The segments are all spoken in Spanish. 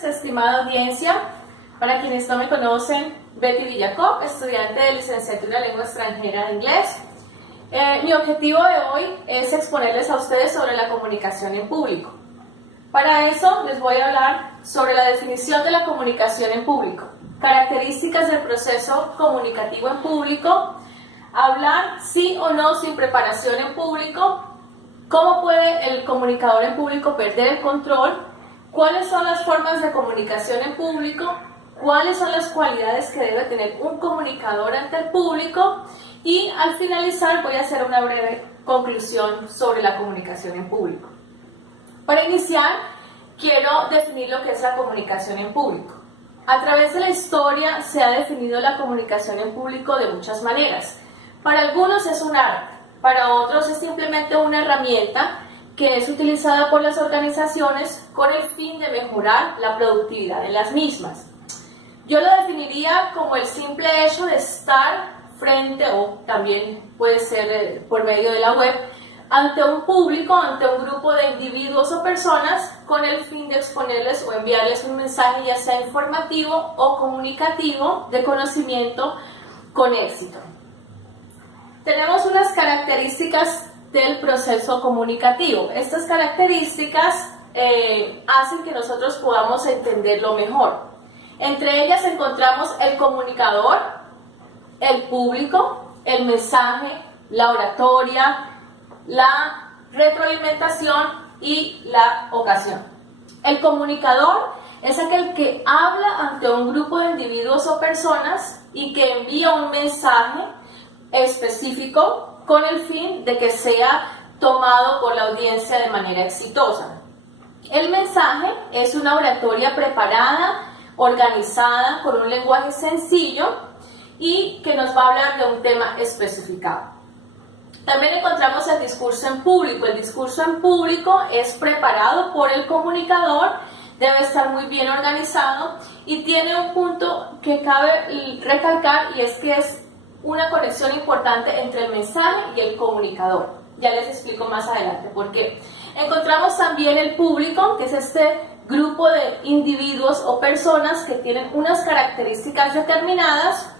noches, estimada audiencia. Para quienes no me conocen, Betty Villacob, estudiante de licenciatura en lengua extranjera de inglés. Mi objetivo de hoy es exponerles a ustedes sobre la comunicación en público. Para eso les voy a hablar sobre la definición de la comunicación en público, características del proceso comunicativo en público, hablar sí o no sin preparación en público, cómo puede el comunicador en público perder el control, cuáles son las formas de comunicación en público, cuáles son las cualidades que debe tener un comunicador ante el público y al finalizar voy a hacer una breve conclusión sobre la comunicación en público. Para iniciar, quiero definir lo que es la comunicación en público. A través de la historia se ha definido la comunicación en público de muchas maneras. Para algunos es un arte, para otros es simplemente una herramienta que es utilizada por las organizaciones con el fin de mejorar la productividad de las mismas. Yo lo definiría como el simple hecho de estar frente, o también puede ser por medio de la web, ante un público, ante un grupo de individuos o personas con el fin de exponerles o enviarles un mensaje ya sea informativo o comunicativo de conocimiento con éxito. Tenemos unas características del proceso comunicativo. Estas características hacen que nosotros podamos entenderlo mejor. Entre ellas encontramos el comunicador, el público, el mensaje, la oratoria, la retroalimentación y la ocasión. El comunicador es aquel que habla ante un grupo de individuos o personas y que envía un mensaje específico con el fin de que sea tomado por la audiencia de manera exitosa. El mensaje es una oratoria preparada, organizada, con un lenguaje sencillo y que nos va a hablar de un tema especificado. También encontramos el discurso en público. El discurso en público es preparado por el comunicador, debe estar muy bien organizado y tiene un punto que cabe recalcar y es que es una conexión importante entre el mensaje y el comunicador. Ya les explico más adelante por qué. Encontramos también el público, que es este grupo de individuos o personas que tienen unas características determinadas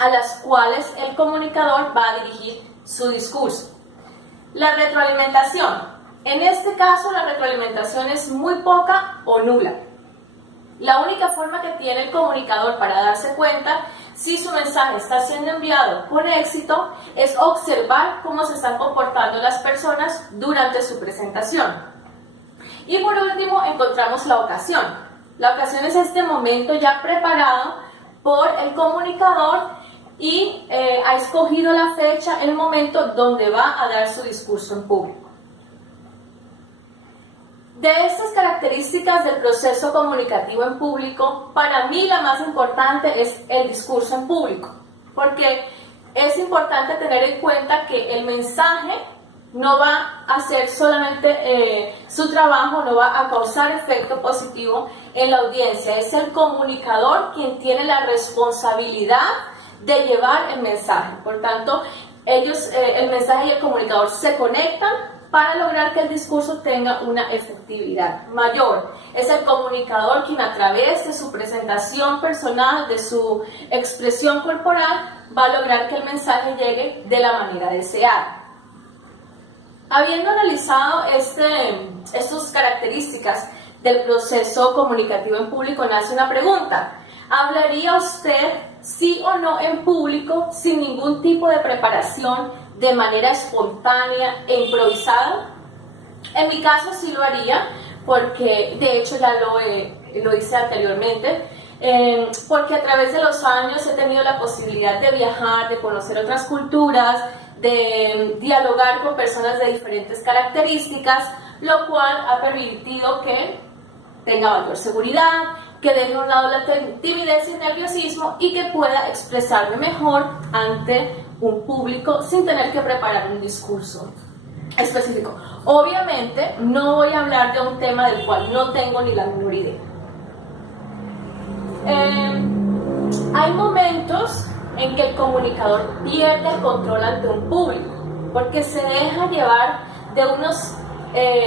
a las cuales el comunicador va a dirigir su discurso. La retroalimentación. En este caso, la retroalimentación es muy poca o nula. La única forma que tiene el comunicador para darse cuenta si su mensaje está siendo enviado con éxito es observar cómo se están comportando las personas durante su presentación. Y por último encontramos la ocasión. La ocasión es este momento ya preparado por el comunicador y ha escogido la fecha, el momento donde va a dar su discurso en público. De estas características del proceso comunicativo en público, para mí la más importante es el discurso en público, porque es importante tener en cuenta que el mensaje no va a hacer solamente su trabajo, no va a causar efecto positivo en la audiencia. Es el comunicador quien tiene la responsabilidad de llevar el mensaje. Por tanto, el mensaje y el comunicador se conectan para lograr que el discurso tenga una efectividad mayor. Es el comunicador quien a través de su presentación personal, de su expresión corporal, va a lograr que el mensaje llegue de la manera deseada. Habiendo analizado estas características del proceso comunicativo en público, nace una pregunta. ¿Hablaría usted sí o no en público sin ningún tipo de preparación, de manera espontánea e improvisada? En mi caso sí lo haría, porque de hecho ya lo hice anteriormente, porque a través de los años he tenido la posibilidad de viajar, de conocer otras culturas, de dialogar con personas de diferentes características, lo cual ha permitido que tenga mayor seguridad, que deje a un lado la timidez y el nerviosismo y que pueda expresarme mejor ante un público sin tener que preparar un discurso específico. Obviamente no voy a hablar de un tema del cual no tengo ni la menor idea. Hay momentos en que el comunicador pierde el control ante un público porque se deja llevar de unos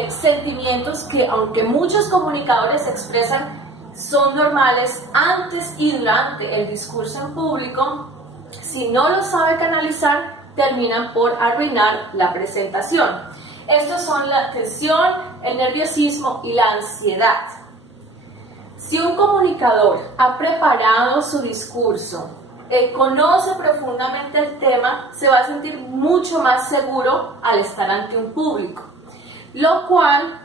sentimientos que, aunque muchos comunicadores expresan son normales antes y durante el discurso en público. Si no lo sabe canalizar, terminan por arruinar la presentación. Estos son la tensión, el nerviosismo y la ansiedad. Si un comunicador ha preparado su discurso, conoce profundamente el tema, se va a sentir mucho más seguro al estar ante un público, lo cual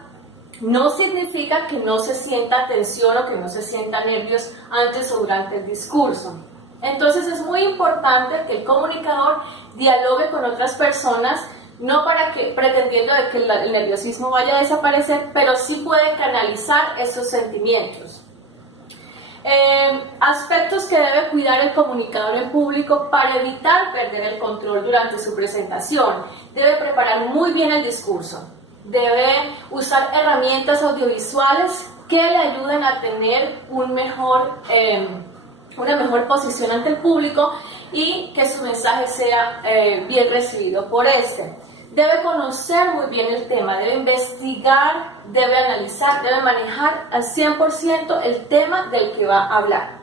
no significa que no se sienta tensión o que no se sienta nervios antes o durante el discurso. Entonces es muy importante que el comunicador dialogue con otras personas, no pretendiendo de que el nerviosismo vaya a desaparecer, pero sí puede canalizar esos sentimientos. Aspectos que debe cuidar el comunicador en público para evitar perder el control durante su presentación. Debe preparar muy bien el discurso. Debe usar herramientas audiovisuales que le ayuden a tener una mejor posición ante el público y que su mensaje sea bien recibido por este. Debe conocer muy bien el tema, debe investigar, debe analizar, debe manejar al 100% el tema del que va a hablar.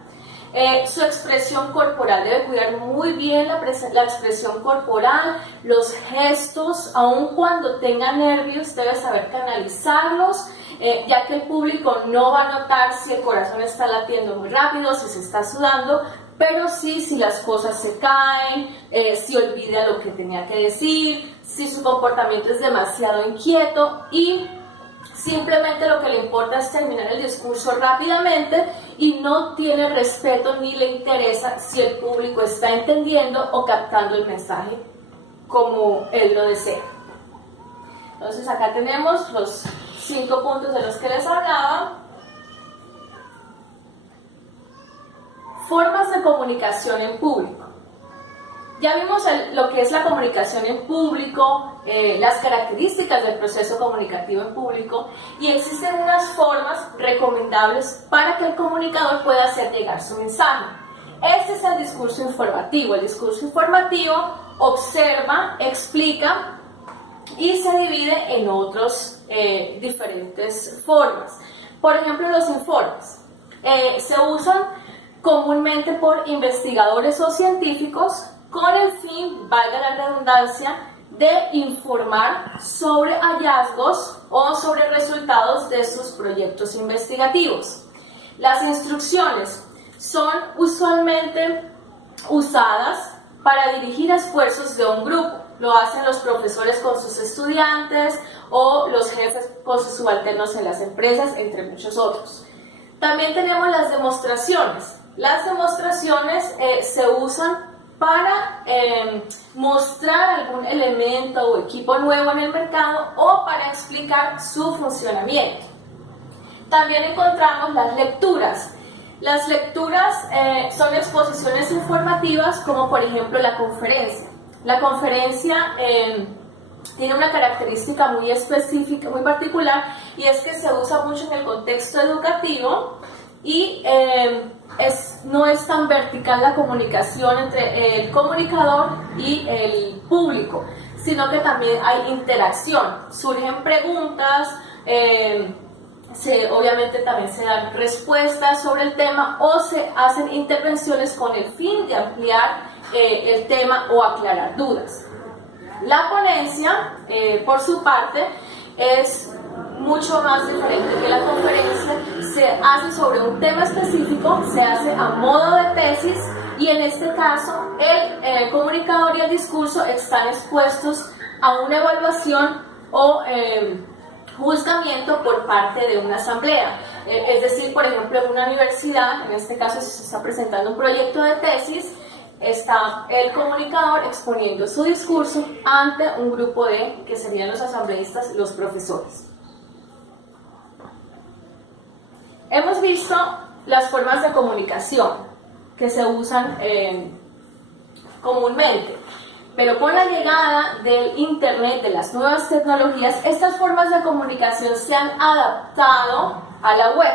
Su expresión corporal, debe cuidar muy bien la expresión corporal, los gestos, aun cuando tenga nervios, debe saber canalizarlos, ya que el público no va a notar si el corazón está latiendo muy rápido, si se está sudando, pero sí si las cosas se caen, si olvida lo que tenía que decir, si su comportamiento es demasiado inquieto y simplemente lo que le importa es terminar el discurso rápidamente y no tiene respeto ni le interesa si el público está entendiendo o captando el mensaje como él lo desea. Entonces acá tenemos los 5 puntos de los que les hablaba. Formas de comunicación en público. Ya vimos lo que es la comunicación en público, las características del proceso comunicativo en público, y existen unas formas recomendables para que el comunicador pueda hacer llegar su mensaje. Este es el discurso informativo. El discurso informativo observa, explica y se divide en otras diferentes formas. Por ejemplo, los informes se usan comúnmente por investigadores o científicos con el fin, valga la redundancia, de informar sobre hallazgos o sobre resultados de sus proyectos investigativos. Las instrucciones son usualmente usadas para dirigir esfuerzos de un grupo. Lo hacen los profesores con sus estudiantes o los jefes con sus subalternos en las empresas, entre muchos otros. También tenemos las demostraciones. Las demostraciones se usan para mostrar algún elemento o equipo nuevo en el mercado o para explicar su funcionamiento. También encontramos las lecturas. Las lecturas son exposiciones informativas como por ejemplo la conferencia. La conferencia tiene una característica muy específica, muy particular, y es que se usa mucho en el contexto educativo y no es tan vertical la comunicación entre el comunicador y el público, sino que también hay interacción, surgen preguntas, obviamente también se dan respuestas sobre el tema o se hacen intervenciones con el fin de ampliar el tema o aclarar dudas. La ponencia, por su parte, es mucho más diferente que la conferencia. Se hace sobre un tema específico, se hace a modo de tesis y en este caso el comunicador y el discurso están expuestos a una evaluación o juzgamiento por parte de una asamblea. Es decir, por ejemplo, en una universidad, en este caso si se está presentando un proyecto de tesis, está el comunicador exponiendo su discurso ante un grupo que serían los asambleístas, los profesores. Hemos visto las formas de comunicación que se usan comúnmente, pero con la llegada del internet, de las nuevas tecnologías, estas formas de comunicación se han adaptado a la web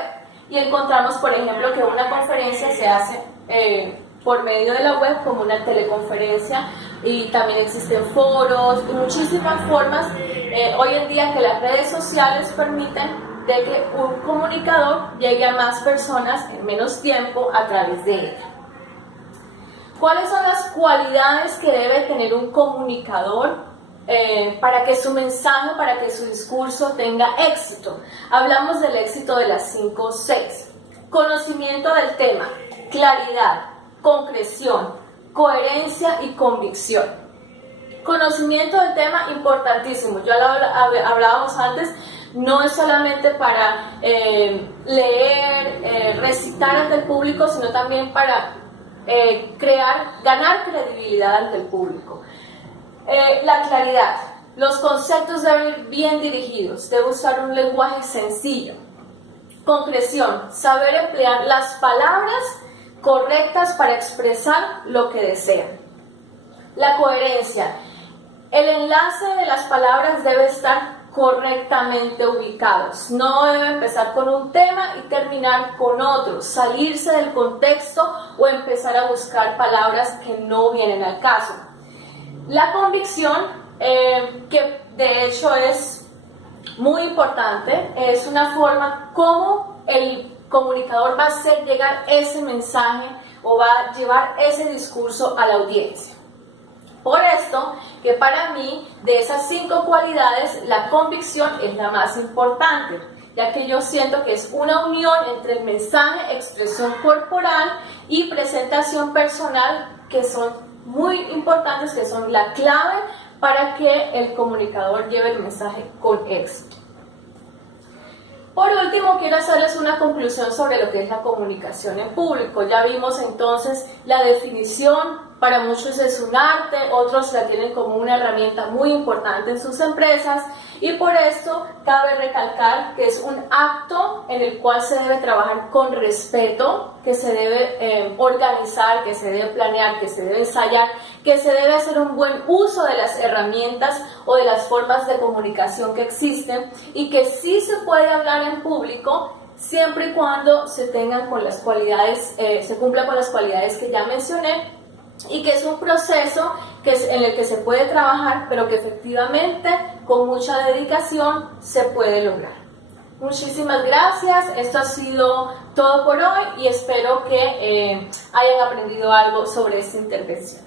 y encontramos, por ejemplo, que una conferencia se hace por medio de la web como una teleconferencia, y también existen foros y muchísimas formas hoy en día que las redes sociales permiten de que un comunicador llegue a más personas en menos tiempo a través de ella. ¿Cuáles son las cualidades que debe tener un comunicador para que su mensaje, para que su discurso tenga éxito? Hablamos del éxito de las 5 6. Conocimiento del tema, claridad, concreción, coherencia y convicción. Conocimiento del tema, importantísimo. Ya lo hablábamos antes, no es solamente para leer, recitar ante el público, sino también para ganar credibilidad ante el público. La claridad. Los conceptos deben ir bien dirigidos, debe usar un lenguaje sencillo. Concreción, saber emplear las palabras correctas para expresar lo que desean. La coherencia. El enlace de las palabras debe estar correctamente ubicados. No debe empezar con un tema y terminar con otro, salirse del contexto o empezar a buscar palabras que no vienen al caso. La convicción, que de hecho es muy importante, es una forma como el comunicador va a hacer llegar ese mensaje o va a llevar ese discurso a la audiencia. Por esto, que para mí, de esas 5 cualidades, la convicción es la más importante, ya que yo siento que es una unión entre el mensaje, expresión corporal y presentación personal, que son muy importantes, que son la clave para que el comunicador lleve el mensaje con éxito. Por último, quiero hacerles una conclusión sobre lo que es la comunicación en público. Ya vimos entonces la definición. Para muchos es un arte, otros la tienen como una herramienta muy importante en sus empresas, y por esto cabe recalcar que es un acto en el cual se debe trabajar con respeto, que se debe organizar, que se debe planear, que se debe ensayar, que se debe hacer un buen uso de las herramientas o de las formas de comunicación que existen, y que sí se puede hablar en público siempre y cuando se tengan con las cualidades, se cumplan con las cualidades que ya mencioné, y que es un proceso en el que se puede trabajar, pero que efectivamente con mucha dedicación se puede lograr. Muchísimas gracias, esto ha sido todo por hoy y espero que hayan aprendido algo sobre esta intervención.